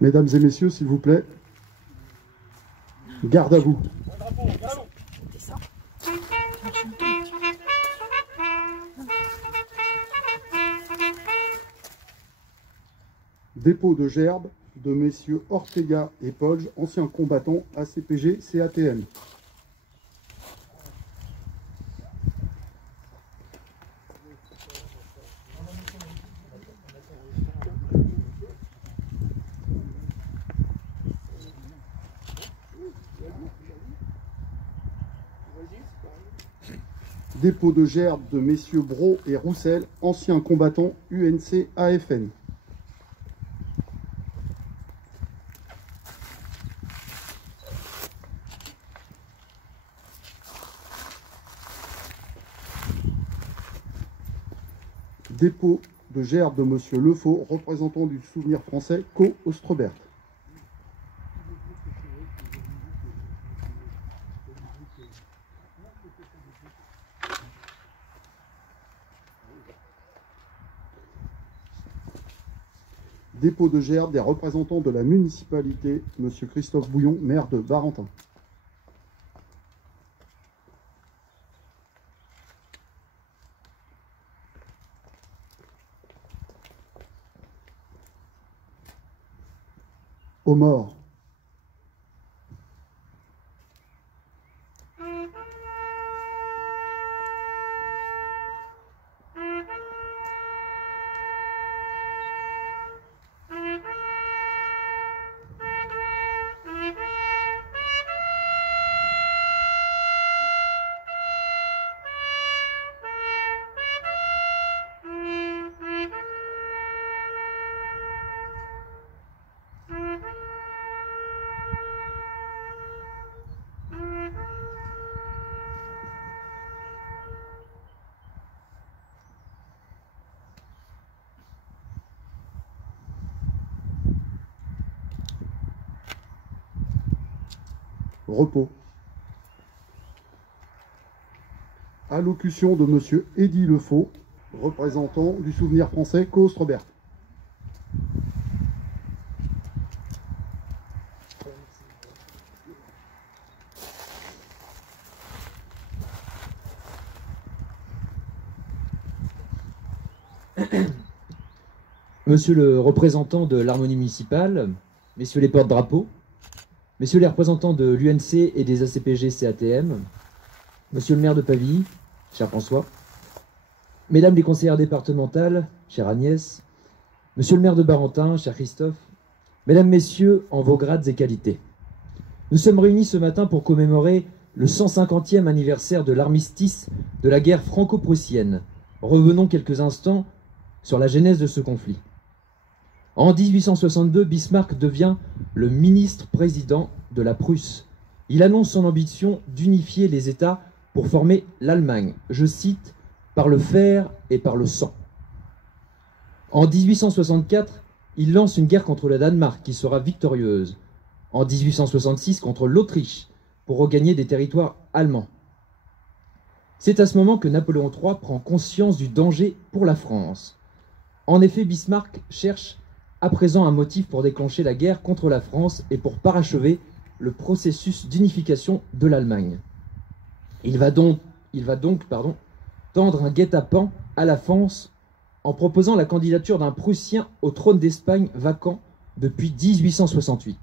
Mesdames et messieurs, s'il vous plaît, garde à vous. Dépôt de gerbes de messieurs Ortega et Polge, anciens combattants ACPG CATM. Dépôt de gerbes de messieurs Bro et Roussel, anciens combattants UNC AFN. Dépôt de gerbes de monsieur Lefaux, représentant du Souvenir Français, Co-Ostrebert. Dépôt de gerbes des représentants de la municipalité, monsieur Christophe Bouillon, maire de Barentin. Aux morts. Repos. Allocution de monsieur Eddy Lefaux, représentant du Souvenir Français, Co-Ostrebert. Monsieur le représentant de l'harmonie municipale, messieurs les porte-drapeaux, messieurs les représentants de l'UNC et des ACPG CATM, monsieur le maire de Pavie, cher François, mesdames les conseillères départementales, chère Agnès, monsieur le maire de Barentin, cher Christophe, mesdames, messieurs, en vos grades et qualités. Nous sommes réunis ce matin pour commémorer le 150e anniversaire de l'armistice de la guerre franco-prussienne. Revenons quelques instants sur la genèse de ce conflit. En 1862, Bismarck devient le ministre-président de la Prusse. Il annonce son ambition d'unifier les États pour former l'Allemagne, je cite, « par le fer et par le sang ». En 1864, il lance une guerre contre le Danemark qui sera victorieuse. En 1866, contre l'Autriche, pour regagner des territoires allemands. C'est à ce moment que Napoléon III prend conscience du danger pour la France. En effet, Bismarck cherche à présent un motif pour déclencher la guerre contre la France et pour parachever le processus d'unification de l'Allemagne. Il va donc tendre un guet-apens à la France en proposant la candidature d'un Prussien au trône d'Espagne vacant depuis 1868.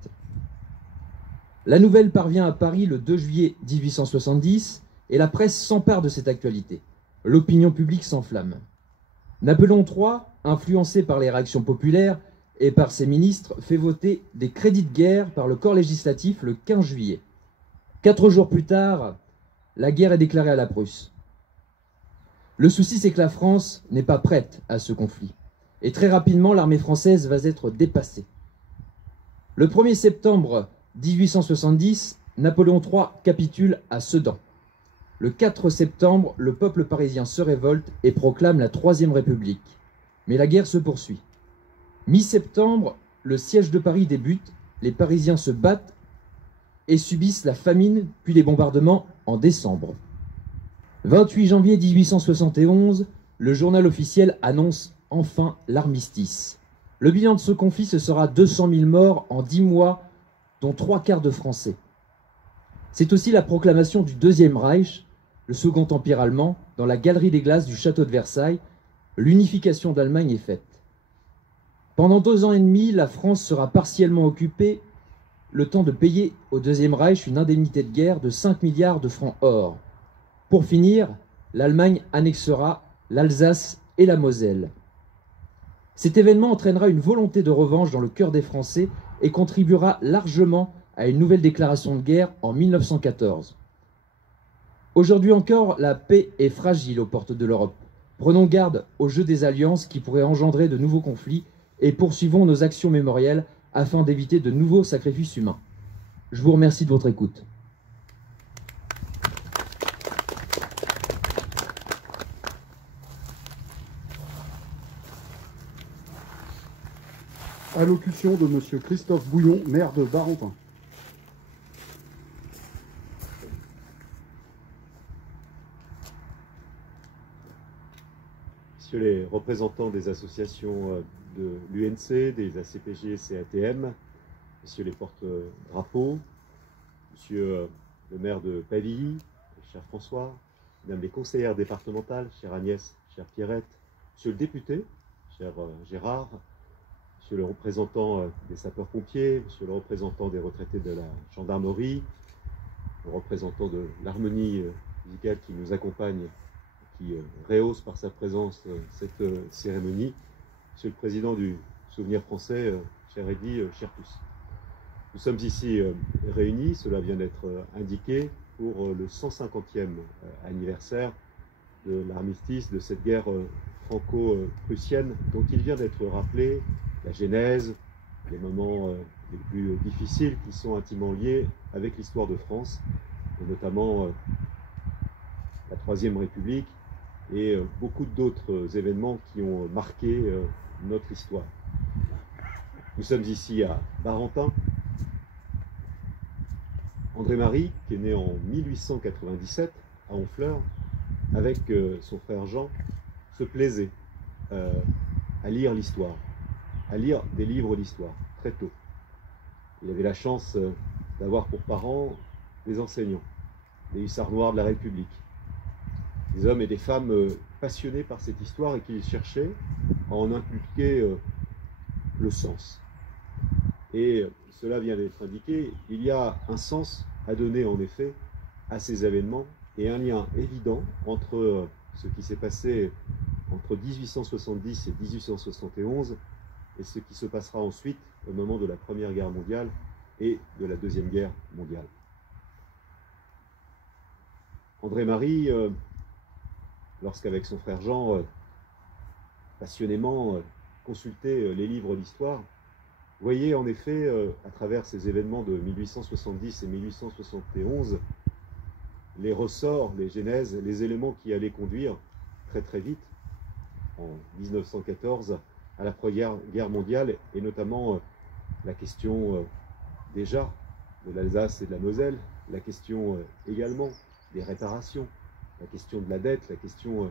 La nouvelle parvient à Paris le 2 juillet 1870 et la presse s'empare de cette actualité. L'opinion publique s'enflamme. Napoléon III, influencé par les réactions populaires et par ses ministres, fait voter des crédits de guerre par le corps législatif le 15 juillet. 4 jours plus tard, la guerre est déclarée à la Prusse. Le souci, c'est que la France n'est pas prête à ce conflit. Et très rapidement, l'armée française va être dépassée. Le 1er septembre 1870, Napoléon III capitule à Sedan. Le 4 septembre, le peuple parisien se révolte et proclame la Troisième République. Mais la guerre se poursuit. Mi-septembre, le siège de Paris débute, les Parisiens se battent et subissent la famine, puis les bombardements en décembre. 28 janvier 1871, le journal officiel annonce enfin l'armistice. Le bilan de ce conflit, ce sera 200 000 morts en 10 mois, dont 3/4 de Français. C'est aussi la proclamation du Deuxième Reich, le Second Empire allemand, dans la galerie des glaces du château de Versailles. L'unification de l'Allemagne est faite. Pendant 2 ans et demi, la France sera partiellement occupée, le temps de payer au Deuxième Reich une indemnité de guerre de 5 milliards de francs or. Pour finir, l'Allemagne annexera l'Alsace et la Moselle. Cet événement entraînera une volonté de revanche dans le cœur des Français et contribuera largement à une nouvelle déclaration de guerre en 1914. Aujourd'hui encore, la paix est fragile aux portes de l'Europe. Prenons garde au jeu des alliances qui pourraient engendrer de nouveaux conflits et poursuivons nos actions mémorielles afin d'éviter de nouveaux sacrifices humains. Je vous remercie de votre écoute. Allocution de Monsieur Christophe Bouillon, maire de Barentin. Messieurs les représentants des associations de l'UNC, des ACPG, CATM, messieurs les porte-drapeaux, monsieur le maire de Pavilly, cher François, mesdames les conseillères départementales, chère Agnès, chère Pierrette, monsieur le député, cher Gérard, monsieur le représentant des sapeurs-pompiers, monsieur le représentant des retraités de la gendarmerie, le représentant de l'harmonie musicale qui nous accompagne, qui rehausse par sa présence cette cérémonie, monsieur le président du Souvenir français, cher Eddy, chers tous. Nous sommes ici réunis, cela vient d'être indiqué, pour le 150e anniversaire de l'armistice de cette guerre franco-prussienne dont il vient d'être rappelé la genèse, les moments les plus difficiles qui sont intimement liés avec l'histoire de France, et notamment la Troisième République et beaucoup d'autres événements qui ont marqué notre histoire. Nous sommes ici à Barentin. André-Marie, qui est né en 1897 à Honfleur, avec son frère Jean, se plaisait à lire l'histoire, à lire des livres d'histoire, très tôt. Il avait la chance d'avoir pour parents des enseignants, des hussards noirs de la République, des hommes et des femmes passionnés par cette histoire et qui cherchaient à en inculquer le sens. Et cela vient d'être indiqué, il y a un sens à donner en effet à ces événements et un lien évident entre ce qui s'est passé entre 1870 et 1871 et ce qui se passera ensuite au moment de la Première Guerre mondiale et de la Deuxième Guerre mondiale. André-Marie, lorsqu'avec son frère Jean, passionnément consultait les livres d'histoire, voyait en effet, à travers ces événements de 1870 et 1871, les ressorts, les genèses, les éléments qui allaient conduire très très vite, en 1914, à la Première Guerre mondiale, et notamment la question déjà de l'Alsace et de la Moselle, la question également des réparations, la question de la dette, la question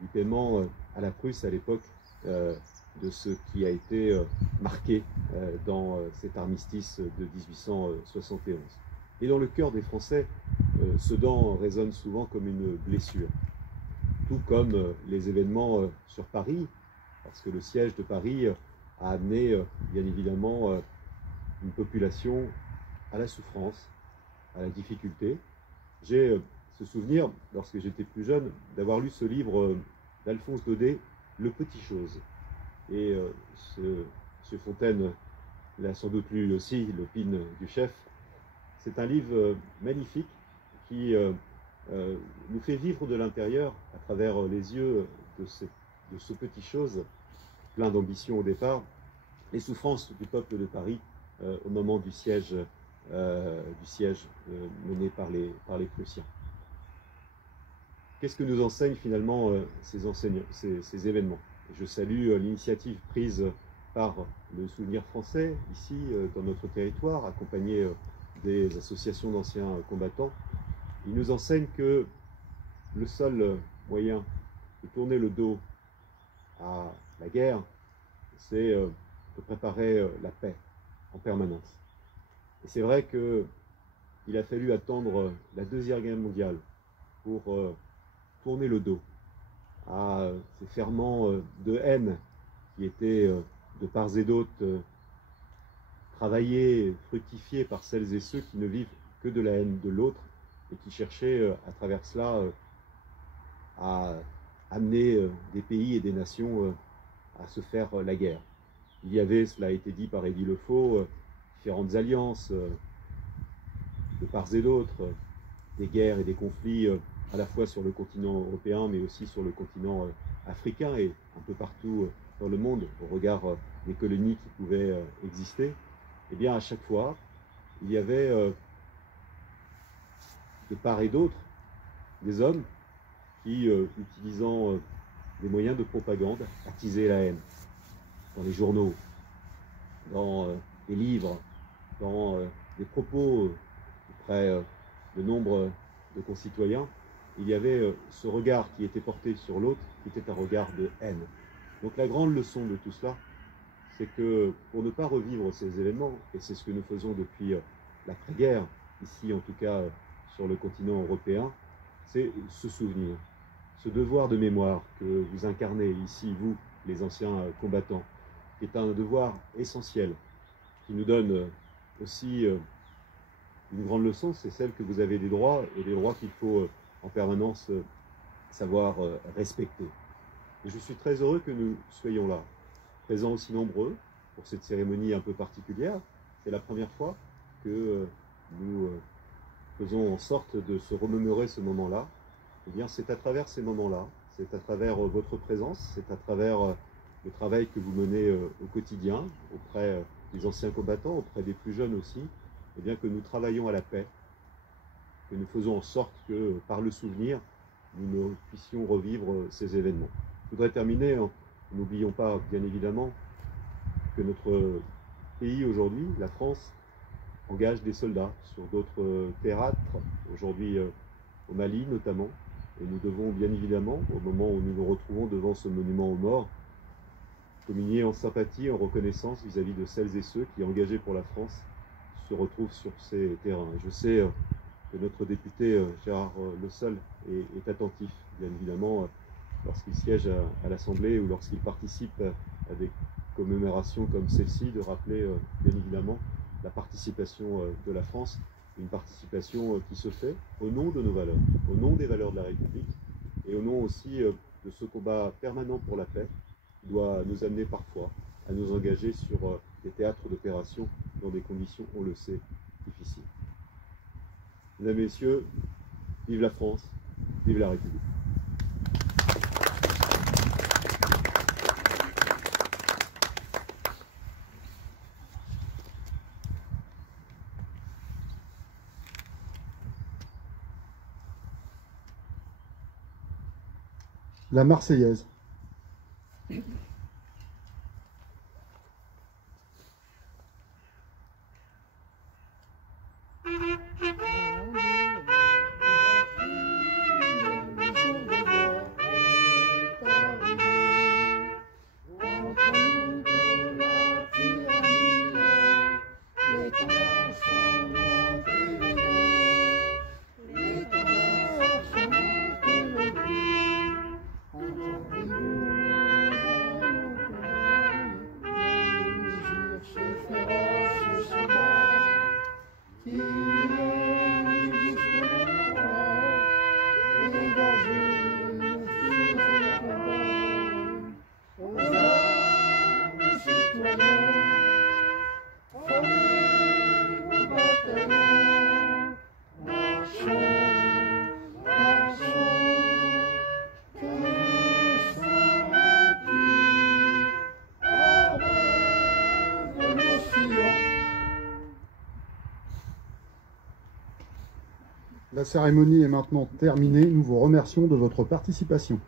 du paiement à la Prusse à l'époque de ce qui a été marqué dans cet armistice de 1871. Et dans le cœur des Français, Sedan résonne souvent comme une blessure, tout comme les événements sur Paris, parce que le siège de Paris a amené bien évidemment une population à la souffrance, à la difficulté. J'ai ce souvenir, lorsque j'étais plus jeune, d'avoir lu ce livre d'Alphonse Daudet, Le Petit Chose. Et M. Fontaine l'a sans doute lu aussi, l'Opine du chef. C'est un livre magnifique qui nous fait vivre de l'intérieur, à travers les yeux de ce petit chose, plein d'ambition au départ, les souffrances du peuple de Paris au moment du siège mené par les Prussiens. Qu'est-ce que nous enseignent finalement ces événements? Je salue l'initiative prise par le Souvenir français, ici, dans notre territoire, accompagné des associations d'anciens combattants. Il nous enseigne que le seul moyen de tourner le dos à la guerre, c'est de préparer la paix en permanence. Et c'est vrai qu'il a fallu attendre la Deuxième Guerre mondiale pour tourner le dos à ces ferments de haine qui étaient de part et d'autre travaillés, fructifiés par celles et ceux qui ne vivent que de la haine de l'autre et qui cherchaient à travers cela à amener des pays et des nations à se faire la guerre. Il y avait, cela a été dit par Eddy Lefaux, différentes alliances de part et d'autre, des guerres et des conflits à la fois sur le continent européen mais aussi sur le continent africain et un peu partout dans le monde au regard des colonies qui pouvaient exister. Et bien à chaque fois, il y avait de part et d'autre des hommes qui, utilisant des moyens de propagande, attisaient la haine dans les journaux, dans les livres, dans des propos auprès de nombre de concitoyens. Il y avait ce regard qui était porté sur l'autre, qui était un regard de haine. Donc la grande leçon de tout cela, c'est que pour ne pas revivre ces événements, et c'est ce que nous faisons depuis l'après-guerre, ici en tout cas sur le continent européen, c'est se souvenir, ce devoir de mémoire que vous incarnez ici, vous, les anciens combattants, qui est un devoir essentiel, qui nous donne aussi une grande leçon, c'est celle que vous avez des droits, et des droits qu'il faut en permanence savoir respecter. Et je suis très heureux que nous soyons là, présents aussi nombreux pour cette cérémonie un peu particulière. C'est la première fois que nous faisons en sorte de se remémorer ce moment-là. Eh bien, c'est à travers ces moments-là, c'est à travers votre présence, c'est à travers le travail que vous menez au quotidien, auprès des anciens combattants, auprès des plus jeunes aussi, eh bien, que nous travaillons à la paix, que nous faisons en sorte que, par le souvenir, nous puissions revivre ces événements. Je voudrais terminer, n'oublions pas, bien évidemment, que notre pays aujourd'hui, la France, engage des soldats sur d'autres théâtres, aujourd'hui au Mali notamment, et nous devons bien évidemment, au moment où nous nous retrouvons devant ce monument aux morts, communier en sympathie, en reconnaissance vis-à-vis de celles et ceux qui, engagés pour la France, se retrouvent sur ces terrains. Et je sais que notre député Gérard Le Seul est attentif, bien évidemment, lorsqu'il siège à l'Assemblée ou lorsqu'il participe à des commémorations comme celle-ci, de rappeler bien évidemment la participation de la France, une participation qui se fait au nom de nos valeurs, au nom des valeurs de la République et au nom aussi de ce combat permanent pour la paix qui doit nous amener parfois à nous engager sur des théâtres d'opération dans des conditions, on le sait, difficiles. Mesdames et messieurs, vive la France, vive la République. La Marseillaise. La cérémonie est maintenant terminée. Nous vous remercions de votre participation.